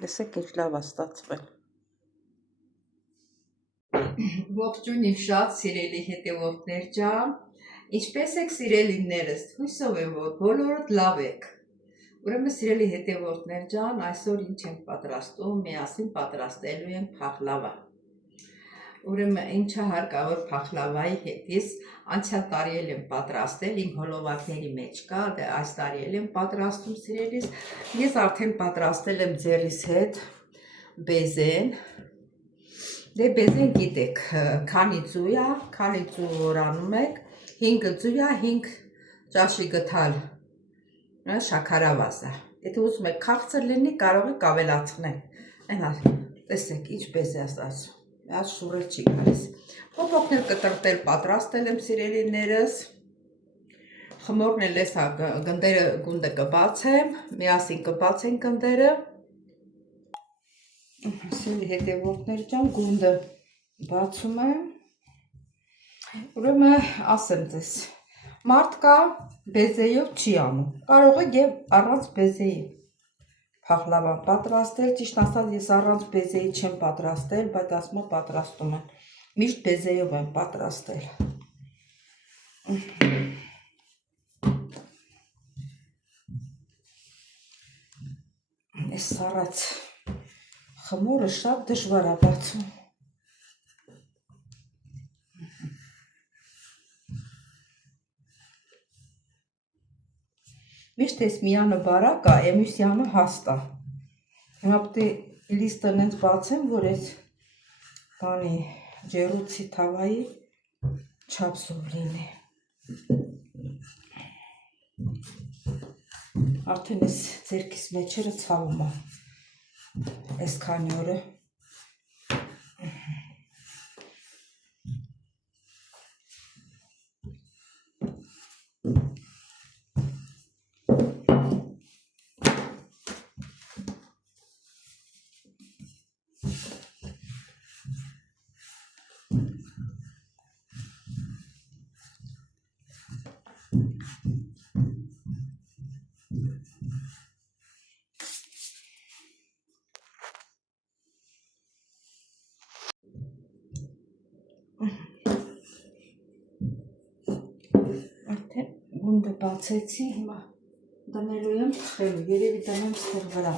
Լսեք ինչ լավ է ստացվել։ Ողջույն իմ շատ սիրելի հետևորդներ ջան, ինչպես եք սիրելիներս, հույսով եմ, որ բոլորդ լավ եք։ Ուրեմն սիրելի հետևորդներ ջան, այսօր ինչ ենք պատրաստում, միասին պատրաստելու ենք փախլավա։ Ուրեմն ինչա հարկավոր փախլավայի հետից անցյալ տարի եմ պատրաստել, իմ հոլովակների մեջ կա, դե այս տարի եմ պատրաստում սիրելիս։ Ես արդեն պատրաստել եմ ձեռիս հետ բեզեն։ Դե բեզեն գիտեք, քանի ձու է, քանի ձու անում եք, 5 ձու է, 5 ճաշի գթալ շաքարավազը։ Եթե ուզում եք քաղցր լինի, կարող եք ավելացնել։ Այնա, տեսեք, ինչ բեզ է ստացվում։ Այս շուրել չի գալիս։ Փոփոխներ կտրտել պատրաստել եմ սիրելիներս։ Խմորն էլ էս գնդերը գունդը կբացեմ, միասին կբացեն գնդերը։ Սիրելի հետևորդներ ջան, գունդը բացում եմ։ Ուրեմն ասեմ ձեզ, մարդ կա բեզեյով չի անում, կարող եք եւ առանց բեզեի փախլավա պատրաստել, ճիշտ ասած ես առանց բեզեի չեմ պատրաստել, բայց ասում պատրաստում եմ, միշտ բեզեյով եմ պատրաստել։ Այս սառած խմորը շատ դժվար է բացում։ Միշտ էս միանը բարակ է, էմյուսյանը հաստ է։ Հիմա պետք է լիստը նենց բացեմ, որ այս բանի ջեռուցի թավայի չափսով լինի։ Արդեն այս ձերքիս մեջերը ցավում է այս քանի օրը։ Արդեն գունդը բացեցի, հիմա դնելու եմ թխելու, երևի դնեմ ստեղ վրա։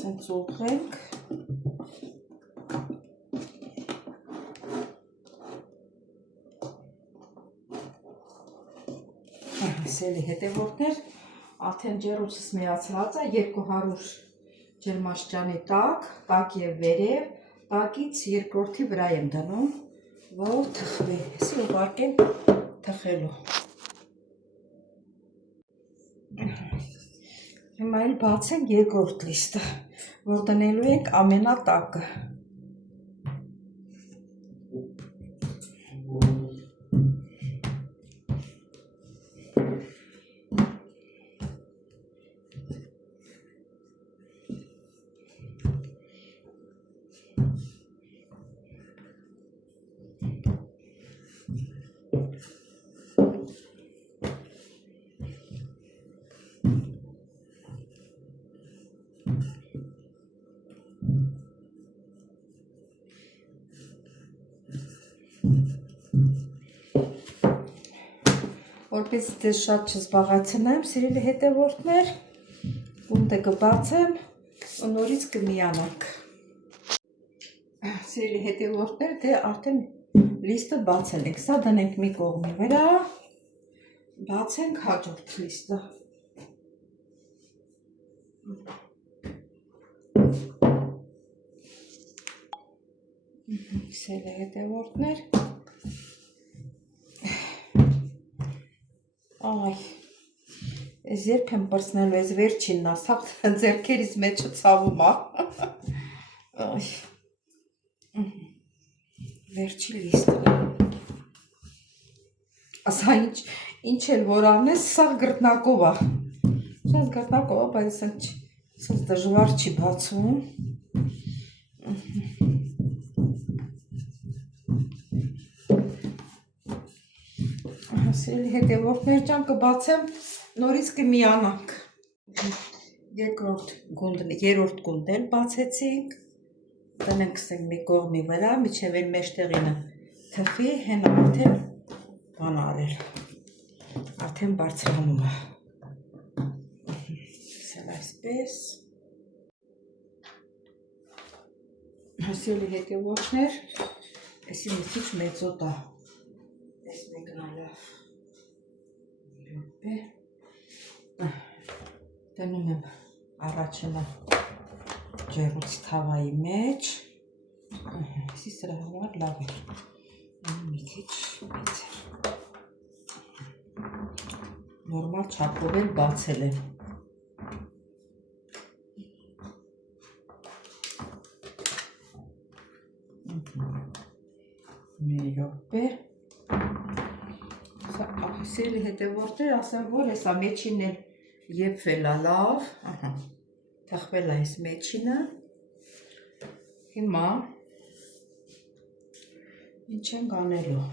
Սենց ուղղենք։ Սիրելի հետևորդներ, արդեն ջեռուցս միացած է 200 ջերմաստիճանի տակ, տակ եւ վերև, տակից երկրորդի վրա եմ դնում, որ թխվի։ Այսի ուղարկեմ թխելու։ Հիմա էլ բացենք երկրորդ լիստը, որ դնելու ենք ամենատակը։ Որպես դες շատ չզբաղացնեմ, սիրելի հետևորդներ, գունդը կբացեմ ու նորից կմիանանք։ Սիրելի հետևորդներ, դե արդեն լիստը բացել ենք, սա դնենք մի կողմի վրա, բացենք հաջորդ լիստը։ Սիրելի հետևորդներ, այ, ես երբ եմ պրծնելու, ես վերջինն է, սաղ ձերքերիս մեջը ցավում է։ Այ, վերջի լիստը։ ասա ինչ էլ որ անես, սա գրտնակով է։ Սա գրտնակով է, բայց սա դժվար չի բացում։ Սիրելի հետևորդներ ջան, կբացեմ, նորից կմիանանք։ Երրորդ գունդն էլ բացեցինք։ Տնենք մի կողմի վրա, միջև էլ մեջտեղինը թխի, հեն արդեն բան արել, արդեն բարձրանում է, սել այսպես, սիրելի հետևորդներ, էսի մի քիչ մեծոտ է, ես մեկնալավ, դնում եմ առաջինը ջեռուց թավայի մեջ, էսի սրա համար լավ է, մի քիչ մեծ էր, նորմալ չափով էլ բացել եմ, մի րոպե, սիրելի հետևորդներ, ասեմ, որ հեսա մեջին էլ եփվել է լավ, թխվել է այս մեջինը, հիմա ինչ ենք անելու,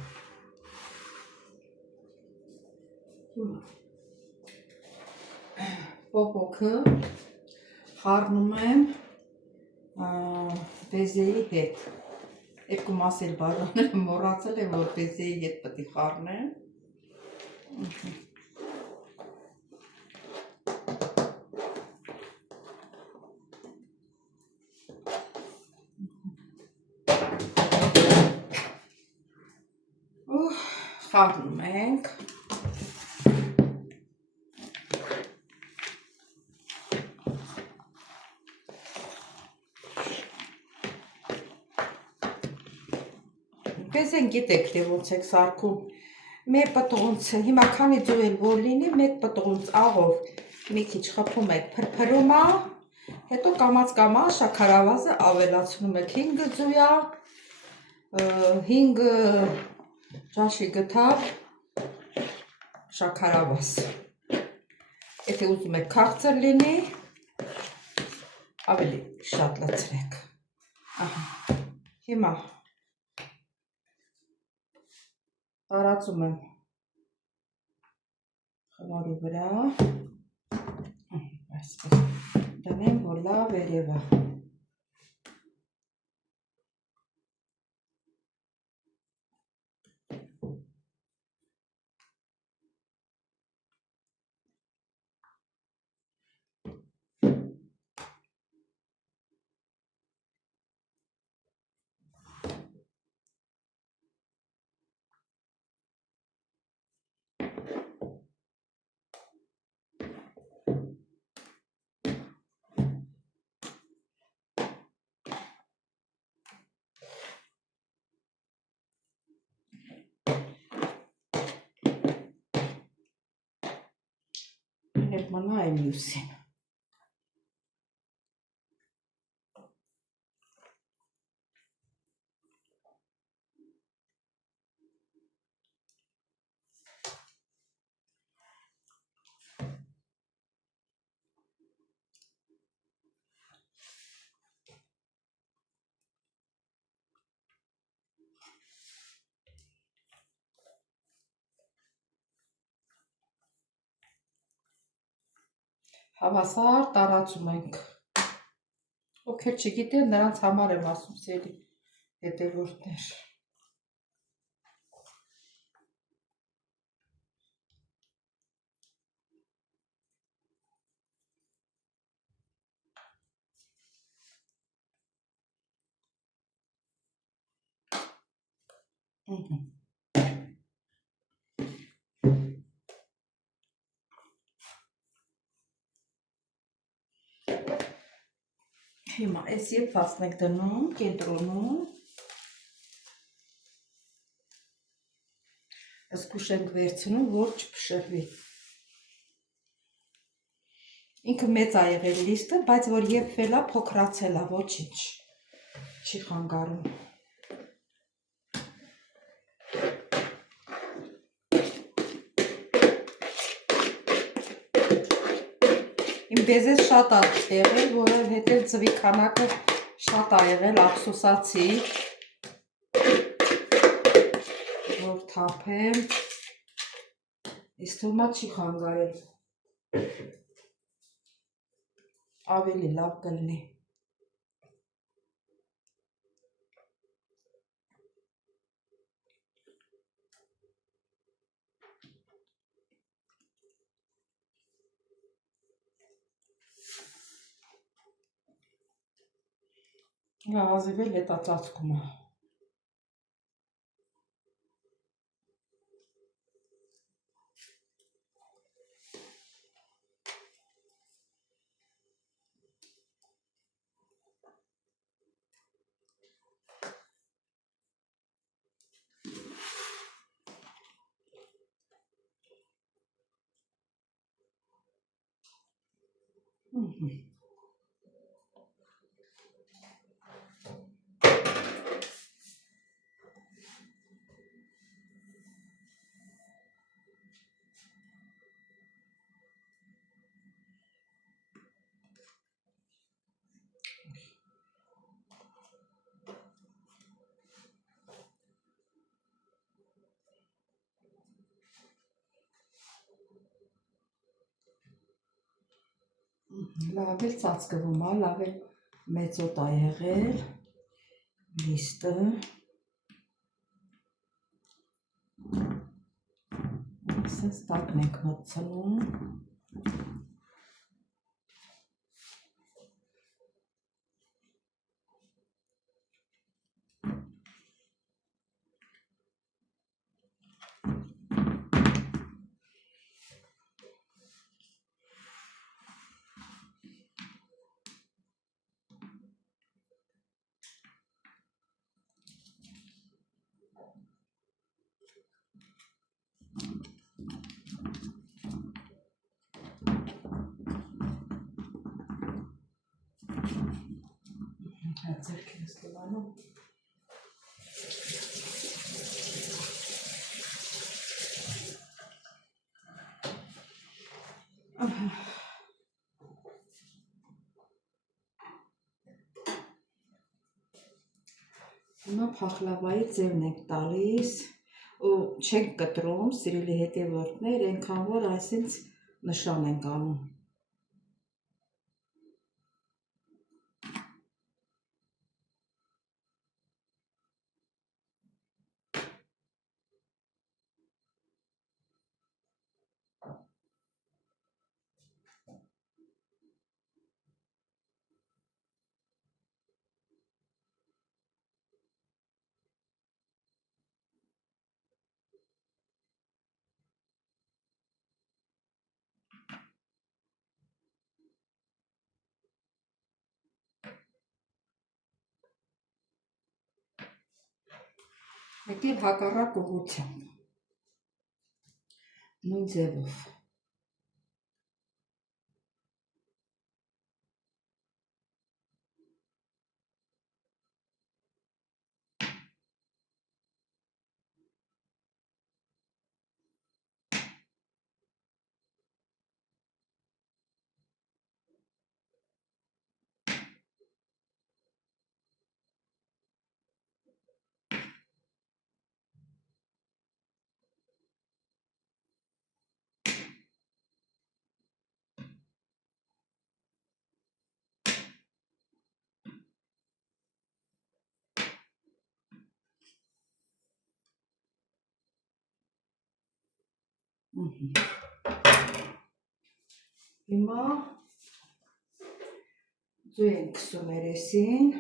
պոպոքը խառնում եմ բեզեի հետ, երկու մաս էլ բաժանել եմ, մոռացել եմ, որ բեզեի հետ պետք է խառնեմ, խառնում ենք, բեզեն գիտեք, թե ոնց եք սարքում, մեկ պտղունց, հիմա քանի ձու էլ որ լինի, մեկ պտղունց աղով մի քիչ խփում եք, փրփրում է, հետո կամաց շաքարավազը ավելացնում եք 5 ձույա, 5 ճաշի գթավ շաքարավազ, եթե ուզում եք քաղցր լինի, ավելի շատ լցրեք, հիմա տարածում եմ խմորի վրա, այսպես դնեմ, որ լավ երևա, Եվ մնա է մյուսին, հավասար տարածում ենք, ովքեր չգիտեն, նրանց համար եմ ասում, սիրելի հետևորդներ, հիմա այս եփվածն եք դնում, կենտրոնում, զգուշ ենք վերցնում, որ չփշրվի, ինքը մեծ է եղել լիստը, բայց որ եփվել է, փոքրացել է, ոչինչ չի խանգարում, Իմ բեզես շատ ա եղել, որովհետև ծվի քանակը շատ ա եղել, ափսոսացի, որ թափեմ, ես թողնա չի խանգարել, ավելի լավ կլինի։ Լավազիվել հետա ծածկումը։ Լավ էլ ծածկվում ա, լավ էլ մեծոտ ա եղել, լիստը, սենց տակն ենք մտցնում, ձերքին ստվանում, հիմա փախլավայի ձևն ենք տալիս ու չենք կտրում, սիրելի հետևորդներ, ենքան որ այսինց նշան ենք անում։ Մեկ էլ հակառակ ուղղությամբ, նույն ձևով։ Հիմա ձու ենք քսում երեսին,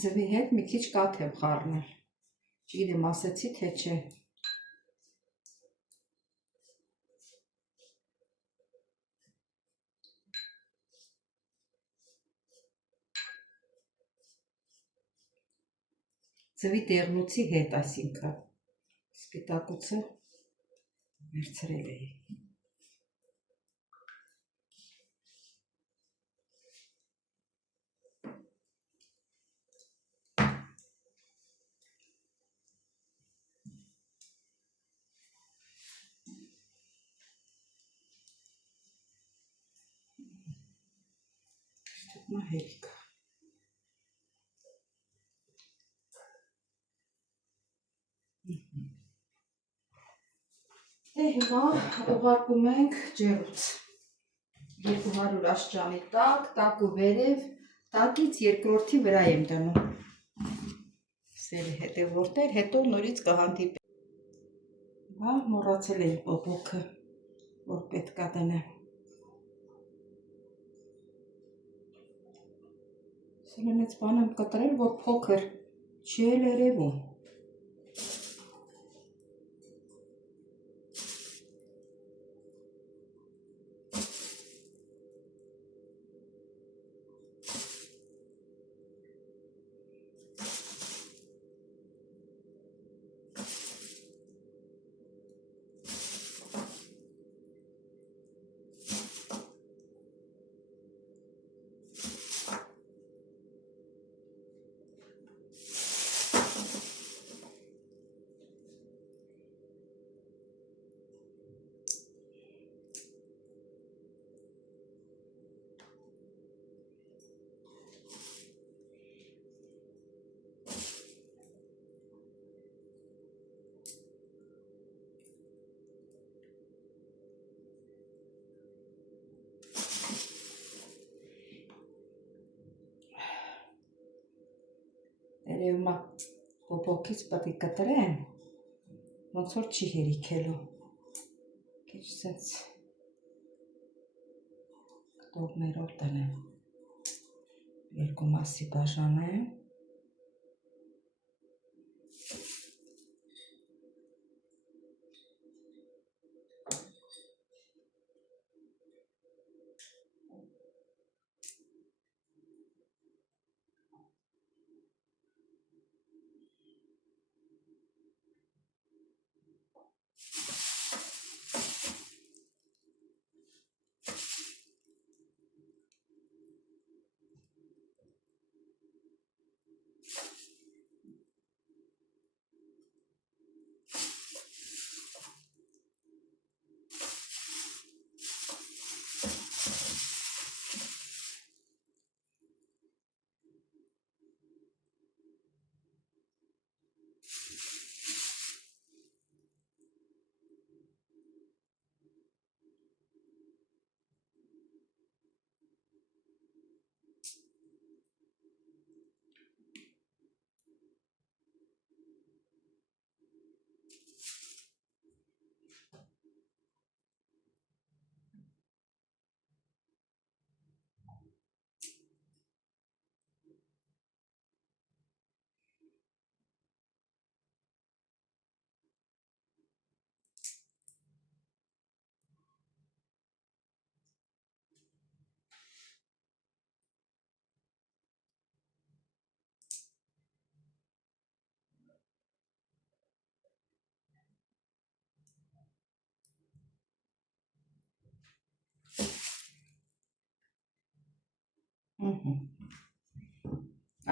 ձվի հետ մի քիչ կաթ եմ խառնել, չգիտեմ ասեցի թե չէ։ Ձվի դեղնուցի հետ, այսինքն։ սպիտակուցը վերցրել էի։ Նա հերիք։ Դե հիմա ուղարկում ենք ջեռուց։ 200 աշճանի տակ ու վերև, տակից երկրորդի վրա եմ դնում։ Սերի հետևորդներ, հետո նորից կհանդիպենք։ Հա, մոռացել եմ պոպոքը, որ պետք է դնեմ։ Սերը մեծ բան եմ կտրել, որ փոքր չի էլ երևում։ Երևում է պոպոքից պետք է կտրեմ, ոնց որ չի հերիքելու։ Քիչ սենց կտորներով դնեմ։ Երկու մասի բաժանեմ։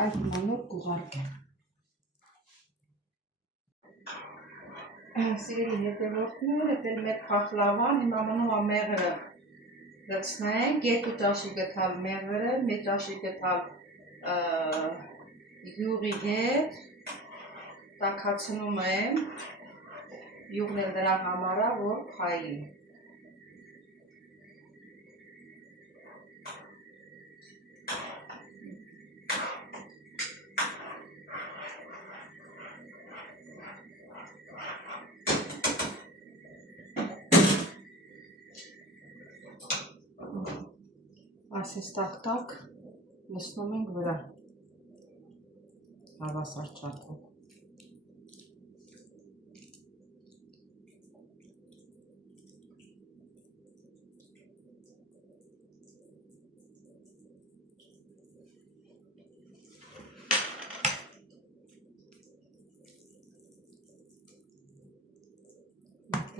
Այդ մանոր կուղարկեմ։ Սիրելի հետևորդներ, դել մեկ փախլավան, հիմա մնում է մեղրը լցնենք, 2 ճաշի գթալ մեղրը, մի ճաշի գթալ յուղի հետ, տաքացնում եմ, յուղն էլ դրա համար է, որ փայլի։ Այսպես տակ-տակ լցնում ենք վրա, հավասար չափով։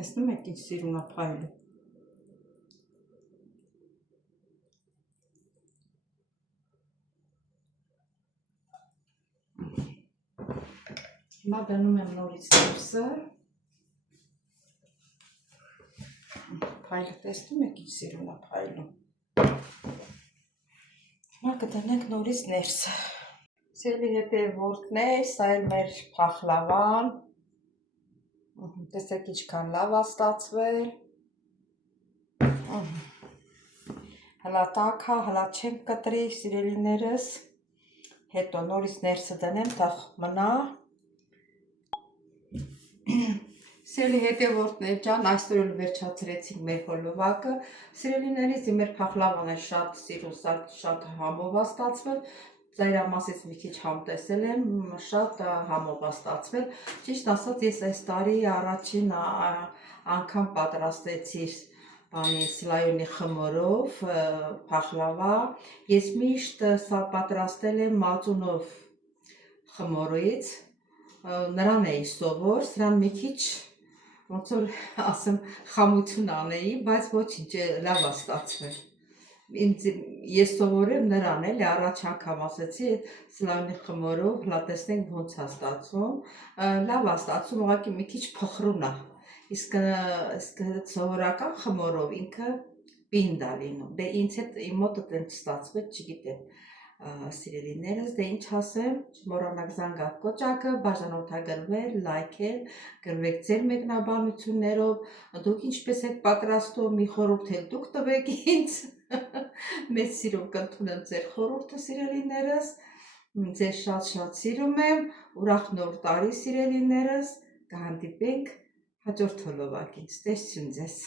Տեսնում եք ինչ սիրուն է փայլը։ Հիմա դնում եմ նորից դուրսը։ Փայլը տեսնում եք ինչ սիրուն է փայլում։ Հիմա կդնենք նորից ներսը։ Սիրելի հետևորդներ, սա էլ մեր փախլավան։ Տեսեք ինչքան լավ է ստացվել։ Հլա տաք է, հլա չեմ կտրի, սիրելիներս։ Հետո նորից ներսը դնեմ, թող մնա։ Սիրելի հետևորդներ ջան, այսօր էլ վերջացրեցինք մեր հոլովակը։ Սիրելիներից մեր փախլավանը շատ սիրուն, շատ համով է ստացվել։ Ծայրամասից մի քիչ համ տեսել եմ, շատ համով է ստացվել։ Ճիշտ ասած, ես այս տարի առաջին անգամ պատրաստեցի սլայոնի խմորով փախլավա։ Ես միշտ սա պատրաստել եմ մածունով խմորից, նրան էի սովոր, սրան մի քիչ ոնց որ ասեմ խամություն անեի, բայց ոչինչ, լավ է ստացվել։ Ես սովոր եմ նրան, էլի առաջ անգամ ասեցի սլայոնի խմորով, հլա տեսնենք ոնց է ստացվում, լավ է ստացվում, ուղղակի մի քիչ փխրուն է, իսկ սովորական խմորով ինքը պինդ է լինում, դե ինձ հետ իմ մոտը տենց ստացվել, չգիտեմ, սիրելիներս, դե ինչ ասեմ, չմոռանաք զանգակ կոճակը, բաժանորդագրվել, լայքել, գրվեք ձեր մեկնաբանություններով, դուք ինչպես եք պատրաստում, մի խորհուրդ էլ դուք տվեք ինձ, մեծ սիրով կընդունեմ ձեր խորհուրդը, սիրելիներս, ձեզ շատ սիրում եմ, ուրախ նոր տարի, սիրելիներս, կհանդիպենք հաջորդ հոլովակին, ստեսություն ձեզ։